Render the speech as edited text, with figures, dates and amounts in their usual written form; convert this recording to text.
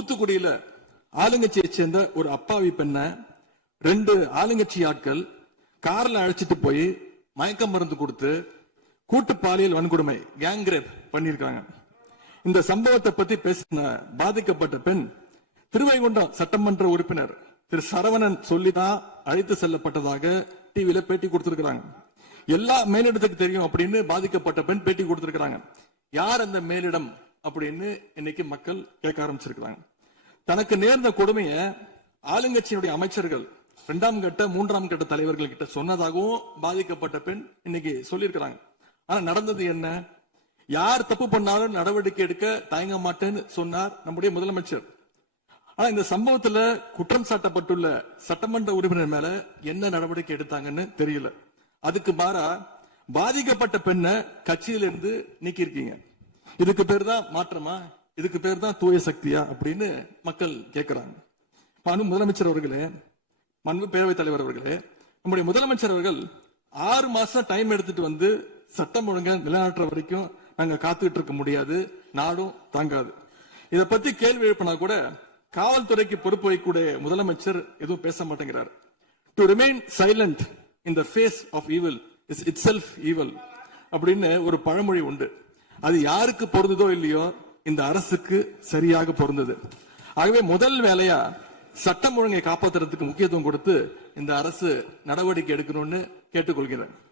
தூத்துக்குடியில ஆளுங்கட்சியை சேர்ந்த ஒரு அப்பாவி பெண்ணை 2 ஆளுங்கட்சி ஆட்கள் கார்ல அழைச்சிட்டு போய் மயக்க மருந்து கொடுத்து கூட்டு பாலியல் வன்கொடுமை கேங் ரேப் பண்ணிருக்காங்க. இந்த சம்பவத்தை பத்தி பேசின பாதிக்கப்பட்ட பெண் திருவைகுண்டம் சட்டமன்ற உறுப்பினர் திரு சரவணன் சொல்லிதான் அழைத்து செல்லப்பட்டதாக டிவியில பேட்டி கொடுத்திருக்கிறாங்க. எல்லா மேலிடத்துக்கு தெரியும் அப்படின்னு பாதிக்கப்பட்ட பெண் பேட்டி கொடுத்திருக்கிறாங்க. யார் அந்த மேலிடம் அப்படின்னு இன்னைக்கு மக்கள் கேட்க ஆரம்பிச்சிருக்கிறாங்க. தனக்கு நேர்ந்த கொடுமைய ஆளுங்கட்சியினுடைய அமைச்சர்கள் 2ஆம் கட்ட 3ஆம் கட்ட தலைவர்கள் கிட்ட சொன்னதாகவும் பாதிக்கப்பட்ட பெண் இன்னைக்கு சொல்லியிருக்கிறாங்க. ஆனா நடந்தது என்ன? யார் தப்பு பண்ணாலும் நடவடிக்கை எடுக்க தயங்க மாட்டேன்னு சொன்னார் நம்முடைய முதலமைச்சர். ஆனா இந்த சம்பவத்துல குற்றம் சாட்டப்பட்டுள்ள சட்டமன்ற உறுப்பினர் மேல என்ன நடவடிக்கை எடுத்தாங்கன்னு தெரியல. அதுக்கு மாறா பாதிக்கப்பட்ட பெண்ணை கட்சியிலிருந்து நீக்கி இருக்கீங்க. இதுக்கு பேர் தான் மாற்றமா? இதுக்கு பேர் தான் தூய சக்தியா அப்படின்னு மக்கள் கேட்கிறாங்க. முதலமைச்சர் அவர்களே, மாண்பு பேரவைத் தலைவர் அவர்களே, நம்முடைய முதலமைச்சர் அவர்கள் 6 மாசம் டைம் எடுத்துட்டு வந்து சட்டம் ஒழுங்க நிலைநாட்டுற வரைக்கும் நாங்க காத்துக்கிட்டு இருக்க முடியாது, நாடும் தாங்காது. இத பத்தி கேள்வி எழுப்பினா கூட காவல்துறைக்கு பொறுப்பு வைக்கக்கூடிய முதலமைச்சர் எதுவும் பேச மாட்டேங்கிறார். To remain silent in the face of evil is itself evil அப்படின்னு ஒரு பழமொழி உண்டு. அது யாருக்கு பொருந்ததோ இல்லையோ இந்த அரசுக்கு சரியாக பொருந்தது. ஆகவே முதல் வேலையா சட்டம் ஒழுங்கை காப்பாற்றுறதுக்கு முக்கியத்துவம் கொடுத்து இந்த அரசு நடவடிக்கை எடுக்கணும்னு கேட்டுக்கொள்கிறேன்.